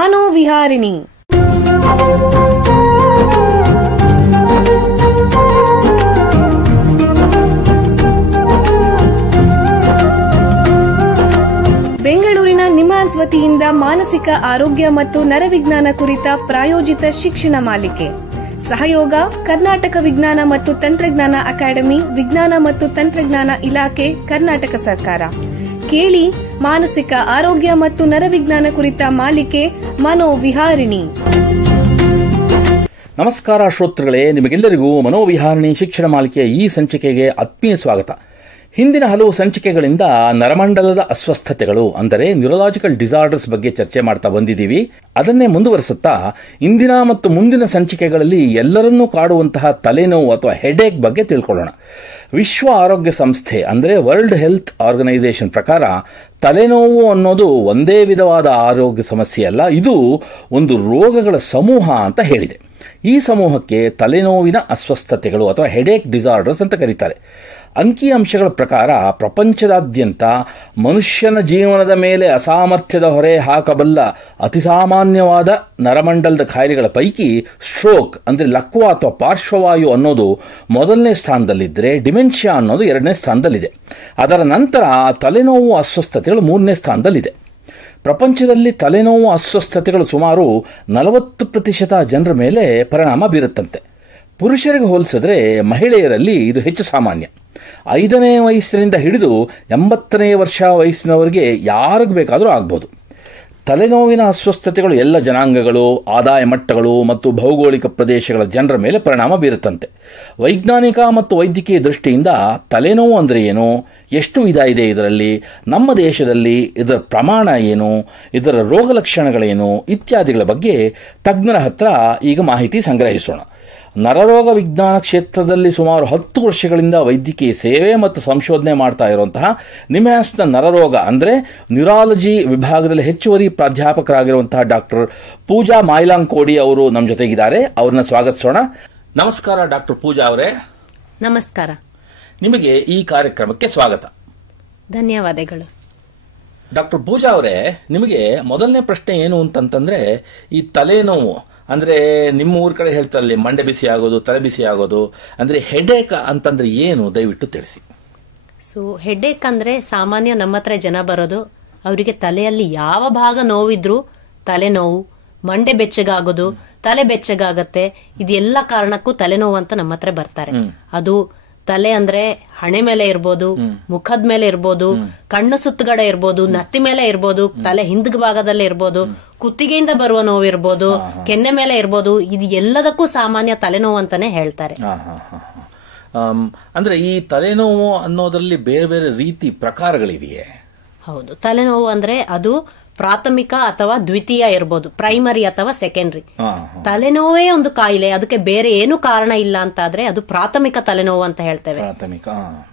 ಮನೋವಿಹಾರಿಣಿ. ಬೆಂಗಳೂರಿನ ನಿಮ್ಹಾನ್ಸ್ ವತಿಯಿಂದ ಮಾನಸಿಕ ಆರೋಗ್ಯ ಮತ್ತು ನರವಿಜ್ಞಾನ ಕುರಿತ ಪ್ರಾಯೋಜಿತ ಶಿಕ್ಷಣ ಮಾಲಿಕೆ. ಸಹಯೋಗ ಕರ್ನಾಟಕ ವಿಜ್ಞಾನ ಮತ್ತು ತಂತ್ರಜ್ಞಾನ ಅಕಾಡೆಮಿ, ವಿಜ್ಞಾನ ಮತ್ತು ತಂತ್ರಜ್ಞಾನ ಇಲಾಖೆ, ಕರ್ನಾಟಕ ಸರ್ಕಾರ. ಕೇಳಿ ಮಾನಸಿಕ ಆರೋಗ್ಯ ಮತ್ತು ನರವಿಜ್ಞಾನ ಕುರಿತ ಮಾಲಿಕೆ ಮನೋವಿಹಾರಿಣಿ. ನಮಸ್ಕಾರ ಶ್ರೋತೃಗಳೇ, ನಿಮಗೆಲ್ಲರಿಗೂ ಮನೋವಿಹಾರಿಣಿ ಶಿಕ್ಷಣ ಮಾಲಿಕೆಯ ಈ ಸಂಚಿಕೆಗೆ ಆತ್ಮೀಯ ಸ್ವಾಗತ. ಹಿಂದಿನ ಹಲವು ಸಂಚಿಕೆಗಳಿಂದ ನರಮಂಡಲದ ಅಸ್ವಸ್ಥತೆಗಳು ಅಂದರೆ ನ್ಯೂರಲಾಜಿಕಲ್ ಡಿಸಾರ್ಡರ್ಸ್ ಬಗ್ಗೆ ಚರ್ಚೆ ಮಾಡ್ತಾ ಬಂದಿದ್ದೀವಿ. ಅದನ್ನೇ ಮುಂದುವರಿಸುತ್ತಾ ಇಂದಿನ ಮತ್ತು ಮುಂದಿನ ಸಂಚಿಕೆಗಳಲ್ಲಿ ಎಲ್ಲರನ್ನೂ ಕಾಡುವಂತಹ ತಲೆನೋವು ಅಥವಾ ಹೆಡೇಕ್ ಬಗ್ಗೆ ತಿಳ್ಕೊಳ್ಳೋಣ. ವಿಶ್ವ ಆರೋಗ್ಯ ಸಂಸ್ಥೆ ಅಂದರೆ ವರ್ಲ್ಡ್ ಹೆಲ್ತ್ ಆರ್ಗನೈಸೇಷನ್ ಪ್ರಕಾರ ತಲೆನೋವು ಅನ್ನೋದು ಒಂದೇ ವಿಧವಾದ ಆರೋಗ್ಯ ಸಮಸ್ಯೆ ಅಲ್ಲ, ಇದು ಒಂದು ರೋಗಗಳ ಸಮೂಹ ಅಂತ ಹೇಳಿದೆ. ಈ ಸಮೂಹಕ್ಕೆ ತಲೆನೋವಿನ ಅಸ್ವಸ್ಥತೆಗಳು ಅಥವಾ ಹೆಡೇಕ್ ಡಿಸಾರ್ಡರ್ಸ್ ಅಂತ ಕರೀತಾರೆ. ಅಂಕಿಅಂಶಗಳ ಪ್ರಕಾರ ಪ್ರಪಂಚದಾದ್ಯಂತ ಮನುಷ್ಯನ ಜೀವನದ ಮೇಲೆ ಅಸಾಮರ್ಥ್ಯದ ಹೊರೆ ಹಾಕಬಲ್ಲ ಅತಿಸಾಮಾನ್ಯವಾದ ನರಮಂಡಲದ ಕಾಯಿಲೆಗಳ ಪೈಕಿ ಸ್ಟ್ರೋಕ್ ಅಂದರೆ ಲಕ್ವ ಅಥವಾ ಪಾರ್ಶ್ವವಾಯು ಅನ್ನೋದು ಮೊದಲನೇ ಸ್ಥಾನದಲ್ಲಿದ್ದರೆ ಡಿಮೆನ್ಷಿಯಾ ಅನ್ನೋದು ಎರಡನೇ ಸ್ಥಾನದಲ್ಲಿದೆ. ಅದರ ನಂತರ ತಲೆನೋವು ಅಸ್ವಸ್ಥತೆಗಳು ಮೂರನೇ ಸ್ಥಾನದಲ್ಲಿದೆ. ಪ್ರಪಂಚದಲ್ಲಿ ತಲೆನೋವು ಅಸ್ವಸ್ಥತೆಗಳು ಸುಮಾರು 40% ಜನರ ಮೇಲೆ ಪರಿಣಾಮ ಬೀರುತ್ತಂತೆ. ಪುರುಷರಿಗೆ ಹೋಲಿಸಿದ್ರೆ ಮಹಿಳೆಯರಲ್ಲಿ ಇದು ಹೆಚ್ಚು ಸಾಮಾನ್ಯ. 5ನೇ ವಯಸ್ಸಿನಿಂದ ಹಿಡಿದು 80ನೇ ವರ್ಷ ವಯಸ್ಸಿನವರೆಗೆ ಯಾರಿಗೆ ಬೇಕಾದರೂ ಆಗ್ಬೋದು. ತಲೆನೋವಿನ ಅಸ್ವಸ್ಥತೆಗಳು ಎಲ್ಲ ಜನಾಂಗಗಳು, ಆದಾಯ ಮಟ್ಟಗಳು ಮತ್ತು ಭೌಗೋಳಿಕ ಪ್ರದೇಶಗಳ ಜನರ ಮೇಲೆ ಪರಿಣಾಮ ಬೀರುತ್ತಂತೆ. ವೈಜ್ಞಾನಿಕ ಮತ್ತು ವೈದ್ಯಕೀಯ ದೃಷ್ಟಿಯಿಂದ ತಲೆನೋವು ಅಂದರೆ ಏನು, ಎಷ್ಟು ವಿಧ ಇದೆ ಇದರಲ್ಲಿ, ನಮ್ಮ ದೇಶದಲ್ಲಿ ಇದರ ಪ್ರಮಾಣ ಏನು, ಇದರ ರೋಗ ಲಕ್ಷಣಗಳೇನು ಇತ್ಯಾದಿಗಳ ಬಗ್ಗೆ ತಜ್ಞರ ಹತ್ರ ಈಗ ಮಾಹಿತಿ ಸಂಗ್ರಹಿಸೋಣ. ನರರೋಗ ವಿಜ್ಞಾನ ಕ್ಷೇತ್ರದಲ್ಲಿ ಸುಮಾರು 10 ವರ್ಷಗಳಿಂದ ವೈದ್ಯಕೀಯ ಸೇವೆ ಮತ್ತು ಸಂಶೋಧನೆ ಮಾಡ್ತಾ ಇರುವಂತಹ ನಿಮ್ಹಾನ್ಸ್ನ ನರರೋಗ ಅಂದರೆ ನ್ಯೂರಾಲಜಿ ವಿಭಾಗದಲ್ಲಿ ಹೆಚ್ಚುವರಿ ಪ್ರಾಧ್ಯಾಪಕರಾಗಿರುವಂತಹ ಡಾಕ್ಟರ್ ಪೂಜಾ ಮಾಯ್ಲಾಂಕೋಡಿ ಅವರು ನಮ್ಮ ಜೊತೆಗಿದ್ದಾರೆ. ಅವ್ರನ್ನ ಸ್ವಾಗತಿಸೋಣ. ನಮಸ್ಕಾರ ಡಾಕ್ಟರ್ ಪೂಜಾ ಅವರೇ. ನಮಸ್ಕಾರ. ನಿಮಗೆ ಈ ಕಾರ್ಯಕ್ರಮಕ್ಕೆ ಸ್ವಾಗತ. ಧನ್ಯವಾದಗಳು. ಡಾಕ್ಟರ್ ಪೂಜಾ ಅವರೇ, ನಿಮಗೆ ಮೊದಲನೇ ಪ್ರಶ್ನೆ ಏನು ಅಂತಂತಂದ್ರೆ, ಈ ತಲೆನೋವು ಅಂದ್ರೆ ನಿಮ್ಮ ಊರ್ ಕಡೆ ಹೇಳ್ತಾರಲ್ಲಿ ಮಂಡೆ ಬಿಸಿ ಆಗೋದು, ತಲೆ ಬಿಸಿ ಆಗೋದು, ಅಂದ್ರೆ ಹೆಡೇಕ್ ಅಂತಂದ್ರೆ ಏನು, ದಯವಿಟ್ಟು ತಿಳಿಸಿ. ಸೊ ಹೆಡೇಕ್ ಅಂದ್ರೆ ಸಾಮಾನ್ಯ ನಮ್ಮ ಹತ್ರ ಜನ ಬರೋದು, ಅವರಿಗೆ ತಲೆಯಲ್ಲಿ ಯಾವ ಭಾಗ ನೋವಿದ್ರು ತಲೆನೋವು, ಮಂಡೆ ಬೆಚ್ಚಗಾಗೋದು, ತಲೆ ಬೆಚ್ಚಗಾಗತ್ತೆ, ಇದೆಲ್ಲ ಕಾರಣಕ್ಕೂ ತಲೆನೋವು ಅಂತ ನಮ್ಮ ಹತ್ರ ಬರ್ತಾರೆ. ಅದು ತಲೆ ಅಂದ್ರೆ ಹಣೆ ಮೇಲೆ ಇರ್ಬೋದು, ಮುಖದ ಮೇಲೆ ಇರ್ಬೋದು, ಕಣ್ಣು ಸುತ್ತಗಡೆ ಇರ್ಬೋದು, ನತ್ತಿ ಮೇಲೆ ಇರ್ಬೋದು, ತಲೆ ಹಿಂದ್ ಭಾಗದಲ್ಲೇ ಇರ್ಬೋದು, ಕುತ್ತಿಗೆಯಿಂದ ಬರುವ ನೋವು ಇರ್ಬೋದು, ಕೆನ್ನೆ ಮೇಲೆ ಇರ್ಬೋದು. ಇದು ಎಲ್ಲದಕ್ಕೂ ಸಾಮಾನ್ಯ ತಲೆನೋವು ಅಂತಾನೆ ಹೇಳ್ತಾರೆ. ಅಂದ್ರೆ ಈ ತಲೆನೋವು ಅನ್ನೋದ್ರಲ್ಲಿ ಬೇರೆ ಬೇರೆ ರೀತಿ ಪ್ರಕಾರಗಳಿವೆಯೇ? ಹೌದು. ತಲೆನೋವು ಅಂದ್ರೆ ಅದು ಪ್ರಾಥಮಿಕ ಅಥವಾ ದ್ವಿತೀಯ ಇರ್ಬೋದು, ಪ್ರೈಮರಿ ಅಥವಾ ಸೆಕೆಂಡರಿ. ತಲೆನೋವೇ ಒಂದು ಕಾಯಿಲೆ, ಅದಕ್ಕೆ ಬೇರೆ ಏನು ಕಾರಣ ಇಲ್ಲ ಅಂತಾದ್ರೆ ಅದು ಪ್ರಾಥಮಿಕ ತಲೆನೋವು ಅಂತ ಹೇಳ್ತೇವೆ.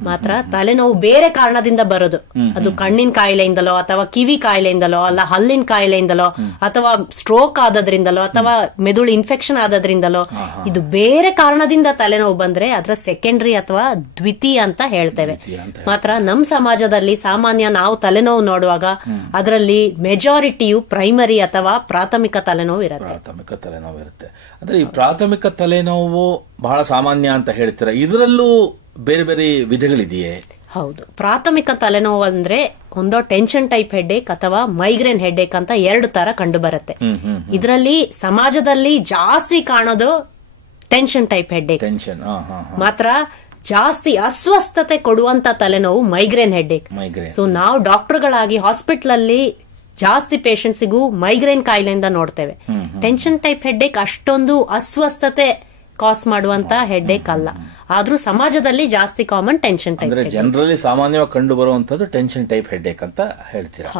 ಮಾತ್ರ ತಲೆನೋವು ಬೇರೆ ಕಾರಣದಿಂದ ಬರೋದು, ಅದು ಕಣ್ಣಿನ ಕಾಯಿಲೆಯಿಂದಲೋ ಅಥವಾ ಕಿವಿ ಕಾಯಿಲೆಯಿಂದಲೋ ಅಲ್ಲ ಹಲ್ಲಿನ ಕಾಯಿಲೆಯಿಂದಲೋ ಅಥವಾ ಸ್ಟ್ರೋಕ್ ಆದದ್ರಿಂದಲೋ ಅಥವಾ ಮೆದುಳು ಇನ್ಫೆಕ್ಷನ್ ಆದದ್ರಿಂದಲೋ, ಇದು ಬೇರೆ ಕಾರಣದಿಂದ ತಲೆನೋವು ಬಂದ್ರೆ ಅದರ ಸೆಕೆಂಡರಿ ಅಥವಾ ದ್ವಿತೀಯ ಅಂತ ಹೇಳ್ತೇವೆ. ಮಾತ್ರ ನಮ್ ಸಮಾಜದಲ್ಲಿ ಸಾಮಾನ್ಯ ನಾವು ತಲೆನೋವು ನೋಡುವಾಗ ಅದರಲ್ಲಿ ಮೆಜಾರಿಟಿಯು ಪ್ರೈಮರಿ ಅಥವಾ ಪ್ರಾಥಮಿಕ ತಲೆನೋವು ಇರುತ್ತೆ. ಅಂದ್ರೆ ಈ ಪ್ರಾಥಮಿಕ ತಲೆನೋವು ಬಹಳ ಸಾಮಾನ್ಯ ಅಂತ ಹೇಳ್ತೀರಾ, ಇದರಲ್ಲೂ ಬೇರೆ ಬೇರೆ ವಿಧಗಳಿದೆಯೇ? ಹೌದು. ಪ್ರಾಥಮಿಕ ತಲೆನೋವು ಅಂದ್ರೆ ಒಂದು ಟೆನ್ಷನ್ ಟೈಪ್ ಹೆಡ್ಏಕ್ ಅಥವಾ ಮೈಗ್ರೇನ್ ಹೆಡ್ಏಕ್ ಅಂತ 2 ತರ ಕಂಡು ಬರುತ್ತೆ. ಇದರಲ್ಲಿ ಸಮಾಜದಲ್ಲಿ ಜಾಸ್ತಿ ಕಾಣೋದು ಟೆನ್ಷನ್ ಟೈಪ್ ಹೆಡ್ಏಕ್. ಮಾತ್ರ ಜಾಸ್ತಿ ಅಸ್ವಸ್ಥತೆ ಕೊಡುವಂತ ತಲೆನೋವು ಮೈಗ್ರೇನ್ ಹೆಡ್ಏಕ್. ಸೊ ನಾವು ಡಾಕ್ಟರ್ಗಳಾಗಿ ಹಾಸ್ಪಿಟಲ್ ಅಲ್ಲಿ ಜಾಸ್ತಿ ಪೇಷಂಟ್ಸಿಗೂ ಮೈಗ್ರೇನ್ ಕಾಯಿಲೆಯಿಂದ ನೋಡ್ತೇವೆ. ಟೆನ್ಷನ್ ಟೈಪ್ ಹೆಡ್ಏಕ್ ಅಷ್ಟೊಂದು ಅಸ್ವಸ್ಥತೆ ಕಾಸ್ ಮಾಡುವಂತ ಹೆಡ್ಏಕ್ ಅಲ್ಲ, ಆದ್ರೂ ಸಮಾಜದಲ್ಲಿ ಜಾಸ್ತಿ ಕಾಮನ್ ಟೆನ್ಷನ್ ಟೈಪ್. ಜನರಲಿ ಸಾಮಾನ್ಯವಾಗಿ ಕಂಡು ಬರುವಂತದ್ದು ಟೆನ್ಷನ್ ಟೈಪ್ ಹೆಡ್ಏಕ್ ಅಂತ ಹೇಳ್ತೀರಾ?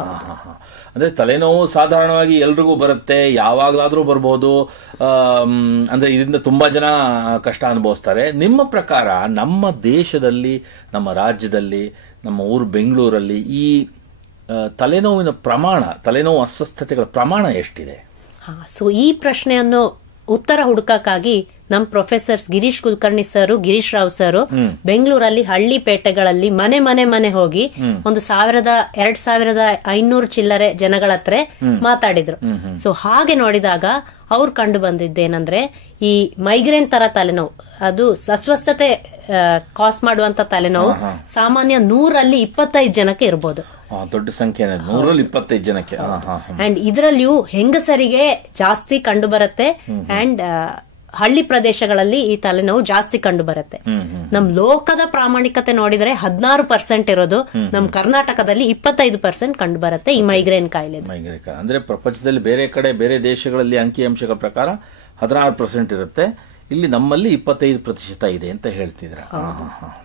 ಅಂದ್ರೆ ತಲೆನೋವು ಸಾಧಾರಣವಾಗಿ ಎಲ್ರಿಗೂ ಬರುತ್ತೆ, ಯಾವಾಗ್ಲಾದ್ರೂ ಬರ್ಬೋದು. ಅಂದ್ರೆ ಇದರಿಂದ ತುಂಬಾ ಜನ ಕಷ್ಟ ಅನುಭವಿಸ್ತಾರೆ. ನಿಮ್ಮ ಪ್ರಕಾರ ನಮ್ಮ ದೇಶದಲ್ಲಿ, ನಮ್ಮ ರಾಜ್ಯದಲ್ಲಿ, ನಮ್ಮ ಊರು ಬೆಂಗಳೂರಲ್ಲಿ ಈ ತಲೆನೋವಿನ ಪ್ರಮಾಣ, ತಲೆನೋವು ಅಸ್ವಸ್ಥತೆಗಳ ಪ್ರಮಾಣ ಎಷ್ಟಿದೆ? ಸೊ ಈ ಪ್ರಶ್ನೆಯನ್ನು ಉತ್ತರ ಹುಡುಕಕ್ಕಾಗಿ ನಮ್ professors Girish Kulkarni sir, Girish Rao sir ಬೆಂಗಳೂರಲ್ಲಿ ಹಳ್ಳಿ ಪೇಟೆಗಳಲ್ಲಿ ಮನೆ ಹೋಗಿ ಒಂದು 2,500 ಚಿಲ್ಲರೆ ಜನಗಳ ಹತ್ರ ಮಾತಾಡಿದ್ರು. ಸೊ ಹಾಗೆ ನೋಡಿದಾಗ ಅವ್ರು ಕಂಡು ಬಂದಿದ್ದೇನಂದ್ರೆ ಈ ಮೈಗ್ರೇನ್ ತರ ತಲೆನೋವು, ಅದು ಅಸ್ವಸ್ಥತೆ ಕಾಸ್ ಮಾಡುವಂತ ತಲೆನೋವು ಸಾಮಾನ್ಯ 100ರಲ್ಲಿ 25 ಜನಕ್ಕೆ ಇರ್ಬೋದು. ದೊಡ್ಡ ಸಂಖ್ಯೆ, 125 ಜನಕ್ಕೆ. ಅಂಡ್ ಇದರಲ್ಲಿಯೂ ಹೆಂಗಸರಿಗೆ ಜಾಸ್ತಿ ಕಂಡು ಬರುತ್ತೆ. ಅಂಡ್ ಹಳ್ಳಿ ಪ್ರದೇಶಗಳಲ್ಲಿ ಈ ತಲೆನೋವು ಜಾಸ್ತಿ ಕಂಡು ಬರುತ್ತೆ. ನಮ್ ಲೋಕದ ಪ್ರಾಮಾಣಿಕತೆ ನೋಡಿದ್ರೆ 16% ಇರೋದು, ನಮ್ ಕರ್ನಾಟಕದಲ್ಲಿ 25% ಕಂಡು ಬರುತ್ತೆ ಈ ಮೈಗ್ರೇನ್ ಕಾಯಿಲೆ. ಅಂದ್ರೆ ಪ್ರಪಂಚದಲ್ಲಿ ಬೇರೆ ಕಡೆ ಬೇರೆ ದೇಶಗಳಲ್ಲಿ ಅಂಕಿಅಂಶಗಳ ಪ್ರಕಾರ 16% ಇರುತ್ತೆ, ಇಲ್ಲಿ ನಮ್ಮಲ್ಲಿ 25% ಇದೆ ಅಂತ ಹೇಳ್ತಿದ್ರ.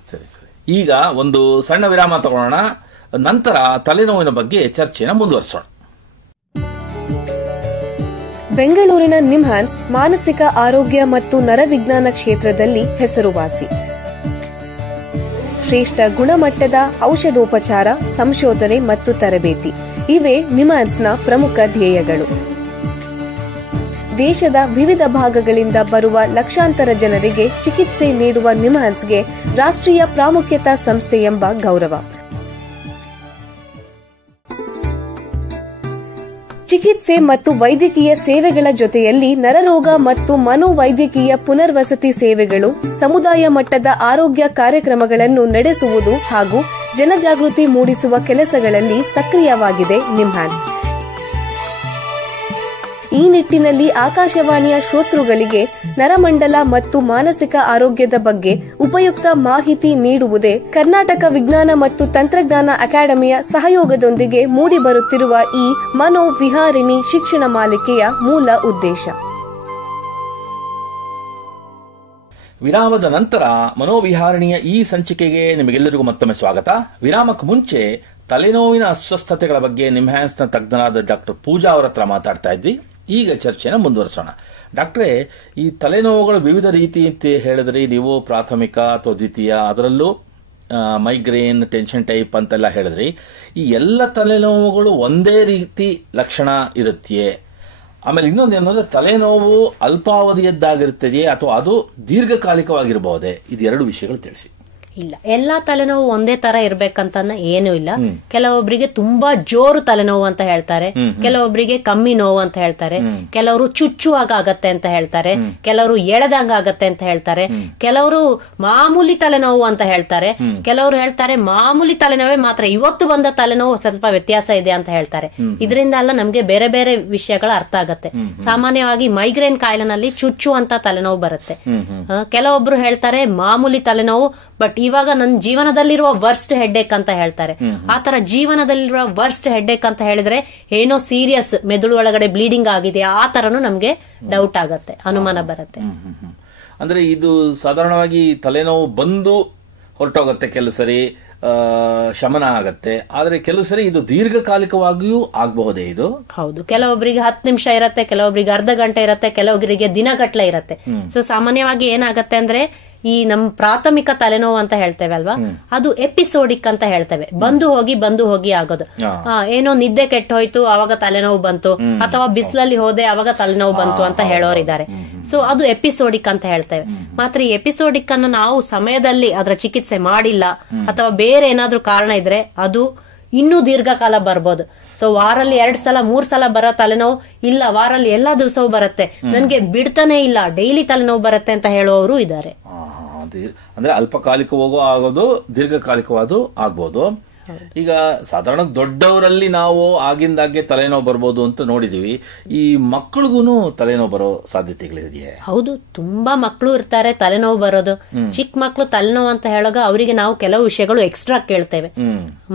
ಸರಿ ಸರಿ. ಈಗ ಒಂದು ಸಣ್ಣ ವಿರಾಮ ತಗೊಳ್ಳೋಣ, ನಂತರ ತಲೆನೋವಿನ ಬಗ್ಗೆ ಚರ್ಚೆನ ಮುಂದುವರಿಸೋಣ. ಬೆಂಗಳೂರಿನ ನಿಮ್ಹಾನ್ಸ್ ಮಾನಸಿಕ ಆರೋಗ್ಯ ಮತ್ತು ನರವಿಜ್ಞಾನ ಕ್ಷೇತ್ರದಲ್ಲಿ ಹೆಸರುವಾಸಿ. ಶ್ರೇಷ್ಠ ಗುಣಮಟ್ಟದ ಔಷಧೋಪಚಾರ, ಸಂಶೋಧನೆ ಮತ್ತು ತರಬೇತಿ ಇವೇ ನಿಮ್ಹಾನ್ಸ್ನ ಪ್ರಮುಖ ಧ್ಯೇಯಗಳು. ದೇಶದ ವಿವಿಧ ಭಾಗಗಳಿಂದ ಬರುವ ಲಕ್ಷಾಂತರ ಜನರಿಗೆ ಚಿಕಿತ್ಸೆ ನೀಡುವ ನಿಮ್ಹಾನ್ಸ್ಗೆ ರಾಷ್ಟ್ರೀಯ ಪ್ರಾಮುಖ್ಯತಾ ಸಂಸ್ಥೆ ಎಂಬ ಗೌರವ. ಚಿಕಿತ್ಸೆ ಮತ್ತು ವೈದ್ಯಕೀಯ ಸೇವೆಗಳ ಜೊತೆಯಲ್ಲಿ ನರರೋಗ ಮತ್ತು ಮನೋವೈದ್ಯಕೀಯ ಪುನರ್ವಸತಿ ಸೇವೆಗಳು, ಸಮುದಾಯ ಮಟ್ಟದ ಆರೋಗ್ಯ ಕಾರ್ಯಕ್ರಮಗಳನ್ನು ನಡೆಸುವುದು ಹಾಗೂ ಜನಜಾಗೃತಿ ಮೂಡಿಸುವ ಕೆಲಸಗಳಲ್ಲಿ ಸಕ್ರಿಯವಾಗಿದೆ ನಿಮ್ಹಾನ್ಸ್. ಈ ನಿಟ್ಟಿನಲ್ಲಿ ಆಕಾಶವಾಣಿಯ ಶ್ರೋತೃಗಳಿಗೆ ನರಮಂಡಲ ಮತ್ತು ಮಾನಸಿಕ ಆರೋಗ್ಯದ ಬಗ್ಗೆ ಉಪಯುಕ್ತ ಮಾಹಿತಿ ನೀಡುವುದೇ ಕರ್ನಾಟಕ ವಿಜ್ಞಾನ ಮತ್ತು ತಂತ್ರಜ್ಞಾನ ಅಕಾಡೆಮಿಯ ಸಹಯೋಗದೊಂದಿಗೆ ಮೂಡಿಬರುತ್ತಿರುವ ಈ ಮನೋವಿಹಾರಿಣಿ ಶಿಕ್ಷಣ ಮಾಲಿಕೆಯ ಮೂಲ ಉದ್ದೇಶ. ವಿರಾಮದ ನಂತರ ಮನೋವಿಹಾರಿಣಿಯ ಈ ಸಂಚಿಕೆಗೆ ನಿಮಗೆಲ್ಲರಿಗೂ ಮತ್ತೊಮ್ಮೆ ಸ್ವಾಗತ. ವಿರಾಮಕ್ಕೆ ಮುಂಚೆ ತಲೆನೋವಿನ ಅಸ್ವಸ್ಥತೆಗಳ ಬಗ್ಗೆ ನಿಮ್ಹಾನ್ಸ್ನ ತಜ್ಞರಾದ ಡಾಕ್ಟರ್ ಪೂಜಾ ಅವರ ಹತ್ರ ಮಾತಾಡ್ತಾ ಇದ್ವಿ. ಈಗ ಚರ್ಚೆನ ಮುಂದುವರಿಸೋಣ. ಡಾಕ್ಟ್ರೇ, ಈ ತಲೆನೋವುಗಳು ವಿವಿಧ ರೀತಿ ಅಂತ ಹೇಳಿದ್ರಿ ನೀವು, ಪ್ರಾಥಮಿಕ ಅಥವಾ ದ್ವಿತೀಯ, ಅದರಲ್ಲೂ ಮೈಗ್ರೇನ್, ಟೆನ್ಷನ್ ಟೈಪ್ ಅಂತೆಲ್ಲ ಹೇಳಿದ್ರಿ. ಈ ಎಲ್ಲ ತಲೆನೋವುಗಳು ಒಂದೇ ರೀತಿ ಲಕ್ಷಣ ಇರುತ್ತೆಯೇ? ಆಮೇಲೆ ಇನ್ನೊಂದು ಏನಂದ್ರೆ ತಲೆನೋವು ಅಲ್ಪಾವಧಿಯದ್ದಾಗಿರುತ್ತದೆಯೇ ಅಥವಾ ಅದು ದೀರ್ಘಕಾಲಿಕವಾಗಿರಬಹುದೇ? ಇದೆರಡು ವಿಷಯಗಳು ತಿಳಿಸಿ. ಇಲ್ಲ, ಎಲ್ಲಾ ತಲೆನೋವು ಒಂದೇ ತರ ಇರ್ಬೇಕಂತ ಏನು ಇಲ್ಲ. ಕೆಲವೊಬ್ಬರಿಗೆ ತುಂಬಾ ಜೋರು ತಲೆನೋವು ಅಂತ ಹೇಳ್ತಾರೆ, ಕೆಲವೊಬ್ಬರಿಗೆ ಕಮ್ಮಿ ನೋವು ಅಂತ ಹೇಳ್ತಾರೆ, ಕೆಲವರು ಚುಚ್ಚುವಾಗ ಆಗತ್ತೆ ಅಂತ ಹೇಳ್ತಾರೆ, ಕೆಲವರು ಎಳೆದಂಗ ಆಗತ್ತೆ ಅಂತ ಹೇಳ್ತಾರೆ, ಕೆಲವರು ಮಾಮೂಲಿ ತಲೆನೋವು ಅಂತ ಹೇಳ್ತಾರೆ, ಕೆಲವರು ಹೇಳ್ತಾರೆ ಮಾಮೂಲಿ ತಲೆನೋವೇ ಮಾತ್ರ, ಇವತ್ತು ಬಂದ ತಲೆನೋವು ಸ್ವಲ್ಪ ವ್ಯತ್ಯಾಸ ಇದೆ ಅಂತ ಹೇಳ್ತಾರೆ. ಇದರಿಂದ ಎಲ್ಲ ನಮ್ಗೆ ಬೇರೆ ಬೇರೆ ವಿಷಯಗಳು ಅರ್ಥ ಆಗತ್ತೆ. ಸಾಮಾನ್ಯವಾಗಿ ಮೈಗ್ರೇನ್ ಕಾಯಿಲೆನಲ್ಲಿ ಚುಚ್ಚುವಂತ ತಲೆನೋವು ಬರುತ್ತೆ. ಕೆಲವೊಬ್ರು ಹೇಳ್ತಾರೆ ಮಾಮೂಲಿ ತಲೆನೋವು, ಬಟ್ ಇವಾಗ ನನ್ನ ಜೀವನದಲ್ಲಿರುವ ವರ್ಸ್ಟ್ ಹೆಡ್ಡೇಕ್ ಅಂತ ಹೇಳ್ತಾರೆ. ಆತರ ಜೀವನದಲ್ಲಿರುವ ವರ್ಸ್ಟ್ ಹೆಡ್ಡೇಕ್ ಅಂತ ಹೇಳಿದ್ರೆ ಏನೋ ಸೀರಿಯಸ್ ಮೆದುಳು ಒಳಗಡೆ ಬ್ಲೀಡಿಂಗ್ ಆಗಿದೆ, ಆ ತರನು ನಮ್ಗೆ ಡೌಟ್ ಆಗತ್ತೆ, ಅನುಮಾನ ಬರುತ್ತೆ. ಅಂದ್ರೆ ಇದು ಸಾಧಾರಣವಾಗಿ ತಲೆನೋವು ಬಂದು ಹೊರಟೋಗತ್ತೆ, ಕೆಲವು ಸರಿ ಶಮನ ಆಗತ್ತೆ, ಆದ್ರೆ ಕೆಲವು ಸರಿ ಇದು ದೀರ್ಘಕಾಲಿಕವಾಗಿಯೂ ಆಗಬಹುದೇ? ಇದು ಹೌದು, ಕೆಲವೊಬ್ಬರಿಗೆ 10 ನಿಮಿಷ ಇರತ್ತೆ, ಕೆಲವೊಬ್ಬರಿಗೆ ಅರ್ಧ ಗಂಟೆ ಇರತ್ತೆ, ಕೆಲವೊಬ್ಬರಿಗೆ ದಿನಗಟ್ಲೆ ಇರತ್ತೆ. ಸೊ ಸಾಮಾನ್ಯವಾಗಿ ಏನಾಗತ್ತೆ ಅಂದ್ರೆ ಈ ನಮ್ ಪ್ರಾಥಮಿಕ ತಲೆನೋವು ಅಂತ ಹೇಳ್ತೇವೆ ಅಲ್ವಾ, ಅದು ಎಪಿಸೋಡಿಕ್ ಅಂತ ಹೇಳ್ತೇವೆ. ಬಂದು ಹೋಗಿ ಆಗೋದು. ಏನೋ ನಿದ್ದೆ ಕೆಟ್ಟ ಹೋಯ್ತು ಅವಾಗ ತಲೆನೋವು ಬಂತು, ಅಥವಾ ಬಿಸಿಲಲ್ಲಿ ಹೋದೆ ಅವಾಗ ತಲೆನೋವು ಬಂತು ಅಂತ ಹೇಳೋರಿದ್ದಾರೆ. ಸೊ ಅದು ಎಪಿಸೋಡಿಕ್ ಅಂತ ಹೇಳ್ತೇವೆ. ಮಾತ್ರ ಈ ಎಪಿಸೋಡಿಕ್ ಅನ್ನು ನಾವು ಸಮಯದಲ್ಲಿ ಅದರ ಚಿಕಿತ್ಸೆ ಮಾಡಿಲ್ಲ ಅಥವಾ ಬೇರೆ ಏನಾದ್ರೂ ಕಾರಣ ಇದ್ರೆ ಅದು ಇನ್ನೂ ದೀರ್ಘಕಾಲ ಬರ್ಬೋದು. ಸೊ ವಾರಲ್ಲಿ 2 ಸಲ 3 ಸಲ ಬರೋ ತಲೆನೋವು ಇಲ್ಲ, ವಾರಲ್ಲಿ ಎಲ್ಲಾ ದಿವಸವೂ ಬರುತ್ತೆ, ನನ್ಗೆ ಬಿಡ್ತಾನೆ ಇಲ್ಲ, ಡೈಲಿ ತಲೆನೋವು ಬರುತ್ತೆ ಅಂತ ಹೇಳುವವರು ಇದ್ದಾರೆ. ಅಂದ್ರೆ ಅಲ್ಪಕಾಲಿಕವಾಗೂ ಆಗೋದು, ದೀರ್ಘಕಾಲಿಕವಾಗೂ ಆಗ್ಬೋದು. ಈಗ ಸಾಧಾರಣ ದೊಡ್ಡವರಲ್ಲಿ ನಾವು ಆಗಿಂದಾಗೆ ತಲೆನೋವು ಬರ್ಬೋದು ಅಂತ ನೋಡಿದೀವಿ. ಈ ಮಕ್ಕಳಿಗೂ ತಲೆನೋವು ಬರೋ ಸಾಧ್ಯತೆಗಳಿದೆಯೇ? ಹೌದು, ತುಂಬಾ ಮಕ್ಕಳು ಇರ್ತಾರೆ ತಲೆನೋವು ಬರೋದು. ಚಿಕ್ಕ ಮಕ್ಕಳು ತಲೆನೋವು ಅಂತ ಹೇಳೋಗ ಅವರಿಗೆ ನಾವು ಕೆಲವು ವಿಷಯಗಳು ಎಕ್ಸ್ಟ್ರಾ ಕೇಳ್ತೇವೆ.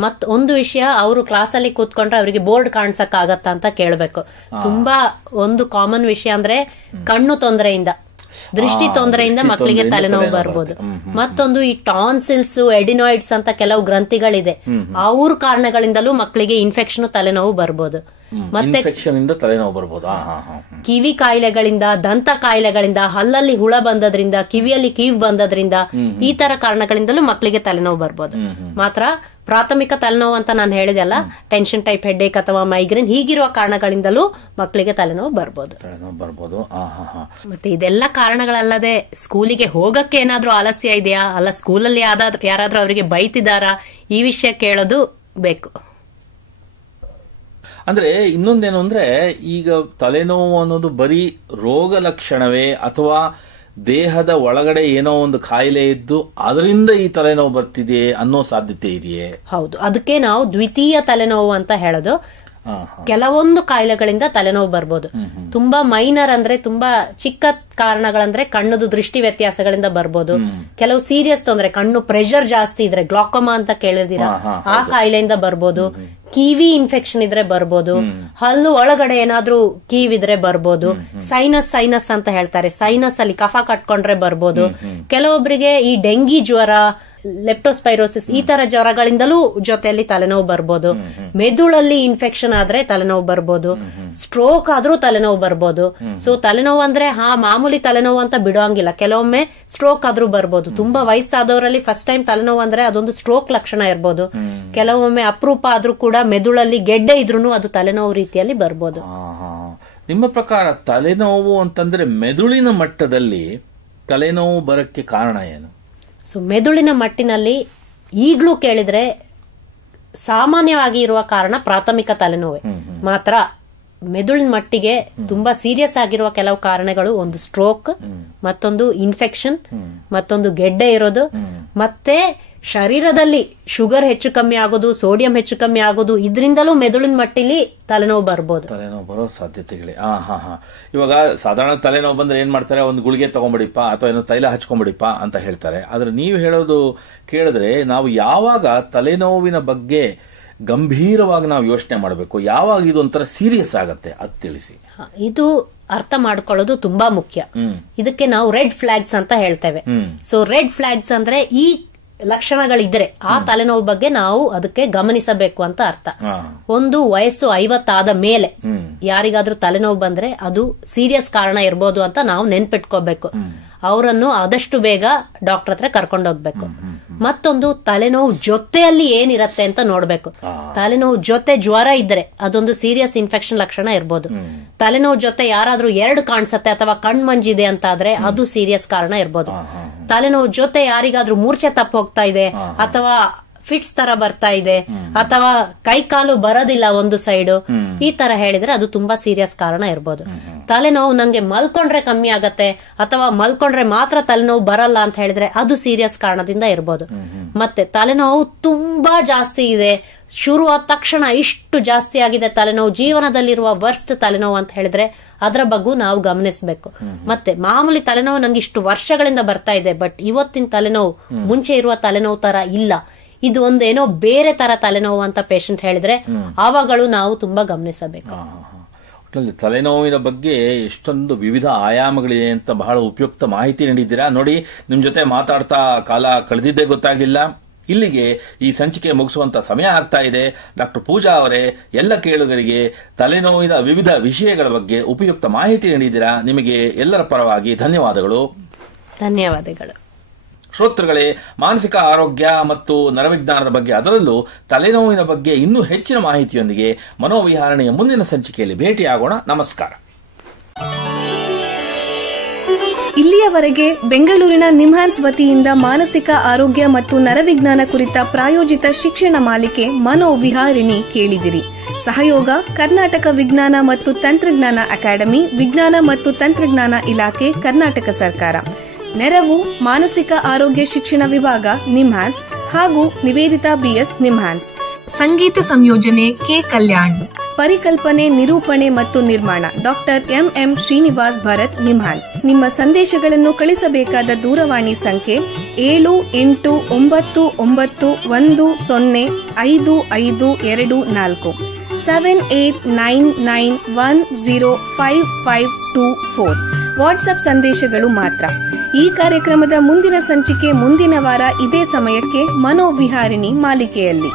ಮತ್ ಒಂದು ವಿಷಯ, ಅವರು ಕ್ಲಾಸಲ್ಲಿ ಕೂತ್ಕೊಂಡ್ರೆ ಅವರಿಗೆ ಬೋರ್ಡ್ ಕಾಣ್ಸಕ್ ಆಗತ್ತಾ ಅಂತ ಕೇಳ್ಬೇಕು. ತುಂಬಾ ಒಂದು ಕಾಮನ್ ವಿಷಯ ಅಂದ್ರೆ ಕಣ್ಣು ತೊಂದರೆಯಿಂದ, ದೃಷ್ಟಿ ತೊಂದರೆಯಿಂದ ಮಕ್ಕಳಿಗೆ ತಲೆನೋವು ಬರ್ಬೋದು. ಮತ್ತೊಂದು ಈ ಟಾನ್ಸಿಲ್ಸ್, ಎಡಿನಾಯ್ಡ್ಸ್ ಅಂತ ಕೆಲವು ಗ್ರಂಥಿಗಳಿದೆ, ಅವ್ರ ಕಾರಣಗಳಿಂದಲೂ ಮಕ್ಕಳಿಗೆ ಇನ್ಫೆಕ್ಷನ್, ತಲೆನೋವು ಬರ್ಬೋದು. ಮತ್ತೆ ತಲೆನೋವು ಬರ್ಬೋದು. ಕಿವಿ ಕಾಯಿಲೆಗಳಿಂದ, ದಂತ ಕಾಯಿಲೆಗಳಿಂದ, ಹಲ್ಲಲ್ಲಿ ಹುಳ ಬಂದದ್ರಿಂದ, ಕಿವಿಯಲ್ಲಿ ಕೀವು ಬಂದದ್ರಿಂದ, ಈ ತರ ಕಾರಣಗಳಿಂದಲೂ ಮಕ್ಕಳಿಗೆ ತಲೆನೋವು ಬರ್ಬೋದು. ಮಾತ್ರ ಪ್ರಾಥಮಿಕ ತಲೆನೋವು ಅಂತ ನಾನು ಹೇಳಿದೆಲ್ಲ, ಟೆನ್ಷನ್ ಟೈಪ್ ಹೆಡ್ಏಕ್ ಅಥವಾ ಮೈಗ್ರೇನ್ ಹೀಗಿರುವ ಕಾರಣಗಳಿಂದಲೂ ಮಕ್ಕಳಿಗೆ ತಲೆನೋವು ಬರ್ಬೋದು. ಮತ್ತೆ ಇದೆಲ್ಲ ಕಾರಣಗಳಲ್ಲದೆ ಸ್ಕೂಲಿಗೆ ಹೋಗಕ್ಕೆ ಏನಾದ್ರೂ ಆಲಸ್ಯ ಇದೆಯಾ, ಅಲ್ಲ ಸ್ಕೂಲಲ್ಲಿ ಯಾರಾದ್ರೂ ಅವರಿಗೆ ಬೈತಿದಾರಾ, ಈ ವಿಷಯ ಕೇಳೋದು ಬೇಕು. ಅಂದ್ರೆ ಇನ್ನೊಂದೇನು ಅಂದ್ರೆ, ಈಗ ತಲೆನೋವು ಅನ್ನೋದು ಬರೀ ರೋಗ ಲಕ್ಷಣವೇ ಅಥವಾ ದೇಹದ ಒಳಗಡೆ ಏನೋ ಒಂದು ಕಾಯಿಲೆ ಇದ್ದು ಅದರಿಂದ ಈ ತಲೆನೋವು ಬರ್ತಿದೆ ಅನ್ನೋ ಸಾಧ್ಯತೆ ಇದೆಯೇ? ಹೌದು, ಅದಕ್ಕೆ ನಾವು ದ್ವಿತೀಯ ತಲೆನೋವು ಅಂತ ಹೇಳೋದು. ಕೆಲವೊಂದು ಕಾಯಿಲೆಗಳಿಂದ ತಲೆನೋವು ಬರ್ಬೋದು. ತುಂಬಾ ಮೈನರ್ ಅಂದ್ರೆ ತುಂಬಾ ಚಿಕ್ಕ ಕಾರಣಗಳಂದ್ರೆ ಕಣ್ಣದು ದೃಷ್ಟಿ ವ್ಯತ್ಯಾಸಗಳಿಂದ ಬರ್ಬೋದು. ಕೆಲವು ಸೀರಿಯಸ್ ತೊಂದ್ರೆ, ಕಣ್ಣು ಪ್ರೆಷರ್ ಜಾಸ್ತಿ ಇದ್ರೆ, ಗ್ಲಾಕೋಮಾ ಅಂತ ಕೇಳಿದಿರಾ, ಆ ಕಾಯಿಲೆಯಿಂದ ಬರ್ಬೋದು. ಕಿವಿ ಇನ್ಫೆಕ್ಷನ್ ಇದ್ರೆ ಬರ್ಬೋದು. ಹಲ್ಲು ಒಳಗಡೆ ಏನಾದ್ರೂ ಕೀವಿದ್ರೆ ಬರ್ಬೋದು. ಸೈನಸ್ ಅಂತ ಹೇಳ್ತಾರೆ, ಸೈನಸ್ ಅಲ್ಲಿ ಕಫ ಕಟ್ಕೊಂಡ್ರೆ ಬರ್ಬೋದು. ಕೆಲವೊಬ್ಬರಿಗೆ ಈ ಡೆಂಗಿ ಜ್ವರ, ಲೆಪ್ಟೋಸ್ಪೈರೋಸಿಸ್ ಈ ತರ ಜ್ವರಗಳಿಂದಲೂ ಜೊತೆಯಲ್ಲಿ ತಲೆನೋವು ಬರ್ಬೋದು. ಮೆದುಳಲ್ಲಿ ಇನ್ಫೆಕ್ಷನ್ ಆದ್ರೆ ತಲೆನೋವು ಬರ್ಬೋದು. ಸ್ಟ್ರೋಕ್ ಆದ್ರೂ ತಲೆನೋವು ಬರ್ಬೋದು. ಸೊ ತಲೆನೋವು ಅಂದ್ರೆ ಮಾಮೂಲಿ ತಲೆನೋವು ಅಂತ ಬಿಡೋಂಗಿಲ್ಲ, ಕೆಲವೊಮ್ಮೆ ಸ್ಟ್ರೋಕ್ ಆದ್ರೂ ಬರ್ಬೋದು. ತುಂಬಾ ವಯಸ್ಸಾದವರಲ್ಲಿ ಫಸ್ಟ್ ಟೈಮ್ ತಲೆನೋವು ಅಂದ್ರೆ ಅದೊಂದು ಸ್ಟ್ರೋಕ್ ಲಕ್ಷಣ ಇರ್ಬೋದು. ಕೆಲವೊಮ್ಮೆ ಅಪರೂಪ ಆದ್ರೂ ಕೂಡ ಮೆದುಳಲ್ಲಿ ಗೆಡ್ಡೆ ಇದ್ರೂ ಅದು ತಲೆನೋವು ರೀತಿಯಲ್ಲಿ ಬರ್ಬೋದು. ನಿಮ್ಮ ಪ್ರಕಾರ ತಲೆನೋವು ಅಂತಂದ್ರೆ ಮೆದುಳಿನ ಮಟ್ಟದಲ್ಲಿ ತಲೆನೋವು ಬರಕ್ಕೆ ಕಾರಣ ಏನು? ಸೊ ಮೆದುಳಿನ ಮಟ್ಟಿನಲ್ಲಿ ಈಗ್ಲೂ ಕೇಳಿದ್ರೆ ಸಾಮಾನ್ಯವಾಗಿ ಇರುವ ಕಾರಣ ಪ್ರಾಥಮಿಕ ತಲೆನೋವೆ ಮಾತ್ರ. ಮೆದುಳಿನ ಮಟ್ಟಿಗೆ ತುಂಬಾ ಸೀರಿಯಸ್ ಆಗಿರುವ ಕೆಲವು ಕಾರಣಗಳು, ಒಂದು ಸ್ಟ್ರೋಕ್, ಮತ್ತೊಂದು ಇನ್ಫೆಕ್ಷನ್, ಮತ್ತೊಂದು ಗೆಡ್ಡೆ ಇರೋದು, ಮತ್ತೆ ಶರೀರದಲ್ಲಿ ಶುಗರ್ ಹೆಚ್ಚು ಕಮ್ಮಿ ಆಗೋದು, ಸೋಡಿಯಂ ಹೆಚ್ಚು ಕಮ್ಮಿ ಆಗೋದು, ಇದರಿಂದಲೂ ಮೆದುಳಿನ ಮಟ್ಟಿಲಿ ತಲೆನೋವು ಬರ್ಬೋದು. ತಲೆನೋವು ಬರೋ ಸಾಧ್ಯತೆಗಳೇ. ಇವಾಗ ಸಾಧಾರಣ ತಲೆನೋವು ಬಂದ್ರೆ ಏನ್ ಮಾಡ್ತಾರೆ, ಒಂದು ಗುಳಿಗೆ ತಗೊಂಡ್ಬಿಡಿಪ್ಪ ಅಥವಾ ಏನೋ ತೈಲ ಹಚ್ಕೊಂಡ್ಬಿಡಿಪ್ಪ ಅಂತ ಹೇಳ್ತಾರೆ. ಆದ್ರೆ ನೀವು ಹೇಳೋದು ಕೇಳಿದ್ರೆ ನಾವು ಯಾವಾಗ ತಲೆನೋವಿನ ಬಗ್ಗೆ ಗಂಭೀರವಾಗಿ ನಾವು ಯೋಚನೆ ಮಾಡಬೇಕು, ಯಾವಾಗ ಇದು ಒಂಥರ ಸೀರಿಯಸ್ ಆಗತ್ತೆ ಅದು ತಿಳಿಸಿ. ಇದು ಅರ್ಥ ಮಾಡ್ಕೊಳ್ಳೋದು ತುಂಬಾ ಮುಖ್ಯ. ಇದಕ್ಕೆ ನಾವು ರೆಡ್ ಫ್ಲಾಗ್ಸ್ ಅಂತ ಹೇಳ್ತೇವೆ. ಸೊ ರೆಡ್ ಫ್ಲಾಗ್ಸ್ ಅಂದ್ರೆ ಈ ಲಕ್ಷಣಗಳಿದ್ರೆ ಆ ತಲೆನೋವು ಬಗ್ಗೆ ನಾವು ಅದಕ್ಕೆ ಗಮನಿಸಬೇಕು ಅಂತ ಅರ್ಥ. ಒಂದು ವಯಸ್ಸು 50 ಆದ ಮೇಲೆ ಯಾರಿಗಾದ್ರೂ ತಲೆನೋವು ಬಂದ್ರೆ ಅದು ಸೀರಿಯಸ್ ಕಾರಣ ಇರ್ಬೋದು ಅಂತ ನಾವು ನೆನ್ಪಿಟ್ಕೋಬೇಕು. ಅವರನ್ನು ಆದಷ್ಟು ಬೇಗ ಡಾಕ್ಟರ್ ಹತ್ರ ಕರ್ಕೊಂಡೋಗ್ಬೇಕು. ಮತ್ತೊಂದು, ತಲೆನೋವು ಜೊತೆಯಲ್ಲಿ ಏನಿರತ್ತೆ ಅಂತ ನೋಡ್ಬೇಕು. ತಲೆನೋವು ಜೊತೆ ಜ್ವರ ಇದ್ರೆ ಅದೊಂದು ಸೀರಿಯಸ್ ಇನ್ಫೆಕ್ಷನ್ ಲಕ್ಷಣ ಇರ್ಬೋದು. ತಲೆನೋವು ಜೊತೆ ಯಾರಾದ್ರೂ 2 ಕಾಣಿಸತ್ತೆ ಅಥವಾ ಕಣ್ಮಂಜಿದೆ ಅಂತ ಆದ್ರೆ ಅದು ಸೀರಿಯಸ್ ಕಾರಣ ಇರ್ಬೋದು. ತಲೆನೋವು ಜೊತೆ ಯಾರಿಗಾದ್ರೂ ಮೂರ್ಛೆ ತಪ್ಪ ಹೋಗ್ತಾ ಇದೆ, ಅಥವಾ ಫಿಟ್ಸ್ ತರ ಬರ್ತಾ ಇದೆ, ಅಥವಾ ಕೈಕಾಲು ಬರೋದಿಲ್ಲ ಒಂದು ಸೈಡ್, ಈ ತರ ಹೇಳಿದ್ರೆ ಅದು ತುಂಬಾ ಸೀರಿಯಸ್ ಕಾರಣ ಇರ್ಬೋದು. ತಲೆನೋವು ನಂಗೆ ಮಲ್ಕೊಂಡ್ರೆ ಕಮ್ಮಿ ಆಗತ್ತೆ ಅಥವಾ ಮಲ್ಕೊಂಡ್ರೆ ಮಾತ್ರ ತಲೆನೋವು ಬರಲ್ಲ ಅಂತ ಹೇಳಿದ್ರೆ ಅದು ಸೀರಿಯಸ್ ಕಾರಣದಿಂದ ಇರ್ಬೋದು. ಮತ್ತೆ ತಲೆನೋವು ತುಂಬಾ ಜಾಸ್ತಿ ಇದೆ, ಶುರುವಾದ ತಕ್ಷಣ ಇಷ್ಟು ಜಾಸ್ತಿ ಆಗಿದೆ ತಲೆನೋವು, ಜೀವನದಲ್ಲಿರುವ ವರ್ಸ್ಟ್ ತಲೆನೋವು ಅಂತ ಹೇಳಿದ್ರೆ ಅದರ ಬಗ್ಗೆ ನಾವು ಗಮನಿಸಬೇಕು. ಮತ್ತೆ ಮಾಮೂಲಿ ತಲೆನೋವು ನಂಗೆ ಇಷ್ಟು ವರ್ಷಗಳಿಂದ ಬರ್ತಾ ಇದೆ, ಬಟ್ ಇವತ್ತಿನ ತಲೆನೋವು ಮುಂಚೆ ಇರುವ ತಲೆನೋವು ತರ ಇಲ್ಲ, ಇದು ಒಂದೇನೋ ಬೇರೆ ತರ ತಲೆನೋವು ಅಂತ ಪೇಷಂಟ್ ಹೇಳಿದ್ರೆ ಆವಾಗಲೂ ನಾವು ತುಂಬಾ ಗಮನಿಸಬೇಕು. ತಲೆನೋವಿನ ಬಗ್ಗೆ ಎಷ್ಟೊಂದು ವಿವಿಧ ಆಯಾಮಗಳಿದೆ ಅಂತ ಬಹಳ ಉಪಯುಕ್ತ ಮಾಹಿತಿ ನೀಡಿದ್ದೀರಾ. ನೋಡಿ, ನಿಮ್ ಜೊತೆ ಮಾತಾಡ್ತಾ ಕಾಲ ಕಳೆದಿದ್ದೇ ಗೊತ್ತಾಗಲಿಲ್ಲ. ಇಲ್ಲಿಗೆ ಈ ಸಂಚಿಕೆ ಮುಗಿಸುವಂತ ಸಮಯ ಆಗ್ತಾ ಇದೆ. ಡಾಕ್ಟರ್ ಪೂಜಾ ಅವರೇ, ಎಲ್ಲ ಕೇಳುಗರಿಗೆ ತಲೆನೋವಿನ ವಿವಿಧ ವಿಷಯಗಳ ಬಗ್ಗೆ ಉಪಯುಕ್ತ ಮಾಹಿತಿ ನೀಡಿದ್ದೀರಾ. ನಿಮಗೆ ಎಲ್ಲರ ಪರವಾಗಿ ಧನ್ಯವಾದಗಳು. ಧನ್ಯವಾದಗಳು. ಶ್ರೋತೃಗಳೇ, ಮಾನಸಿಕ ಆರೋಗ್ಯ ಮತ್ತು ನರವಿಜ್ಞಾನದ ಬಗ್ಗೆ, ಅದರಲ್ಲೂ ತಲೆನೋವಿನ ಬಗ್ಗೆ ಇನ್ನೂ ಹೆಚ್ಚಿನ ಮಾಹಿತಿಯೊಂದಿಗೆ ಮನೋವಿಹಾರಣೆಯ ಮುಂದಿನ ಸಂಚಿಕೆಯಲ್ಲಿ ಭೇಟಿಯಾಗೋಣ. ನಮಸ್ಕಾರ. ಇಲ್ಲಿಯವರೆಗೆ ಬೆಂಗಳೂರಿನ ನಿಮ್ಹಾನ್ಸ್ ವತಿಯಿಂದ ಮಾನಸಿಕ ಆರೋಗ್ಯ ಮತ್ತು ನರವಿಜ್ಞಾನ ಕುರಿತ ಪ್ರಾಯೋಜಿತ ಶಿಕ್ಷಣ ಮಾಲಿಕೆ ಮನೋವಿಹಾರಿಣಿ ಕೇಳಿದಿರಿ. ಸಹಯೋಗ ಕರ್ನಾಟಕ ವಿಜ್ಞಾನ ಮತ್ತು ತಂತ್ರಜ್ಞಾನ ಅಕಾಡೆಮಿ, ವಿಜ್ಞಾನ ಮತ್ತು ತಂತ್ರಜ್ಞಾನ ಇಲಾಖೆ, ಕರ್ನಾಟಕ ಸರ್ಕಾರ. ನೆರವು ಮಾನಸಿಕ ಆರೋಗ್ಯ ಶಿಕ್ಷಣ ವಿಭಾಗ, ನಿಮ್ಹಾನ್ಸ್ ಹಾಗೂ ನಿವೇದಿತಾ ಬಿಎಸ್, ನಿಮ್ಹಾನ್ಸ್. ಸಂಗೀತ ಸಂಯೋಜನೆ ಕೆ ಕಲ್ಯಾಣ್. ಪರಿಕಲ್ಪನೆ, ನಿರೂಪಣೆ ಮತ್ತು ನಿರ್ಮಾಣ ಡಾಕ್ಟರ್ ಎಂಎಂ ಶ್ರೀನಿವಾಸ್ ಭರತ್, ನಿಮ್ಹಾನ್ಸ್. ನಿಮ್ಮ ಸಂದೇಶಗಳನ್ನು ಕಳಿಸಬೇಕಾದ ದೂರವಾಣಿ ಸಂಖ್ಯೆ 7891105524 7899105524. ವಾಟ್ಸ್ಆಪ್ ಸಂದೇಶಗಳು ಮಾತ್ರ. ಈ ಕಾರ್ಯಕ್ರಮದ ಮುಂದಿನ ಸಂಚಿಕೆ ಮುಂದಿನ ವಾರ ಇದೇ ಸಮಯಕ್ಕೆ ಮನೋವಿಹಾರಿಣಿ ಮಾಲಿಕೆಯಲ್ಲಿ.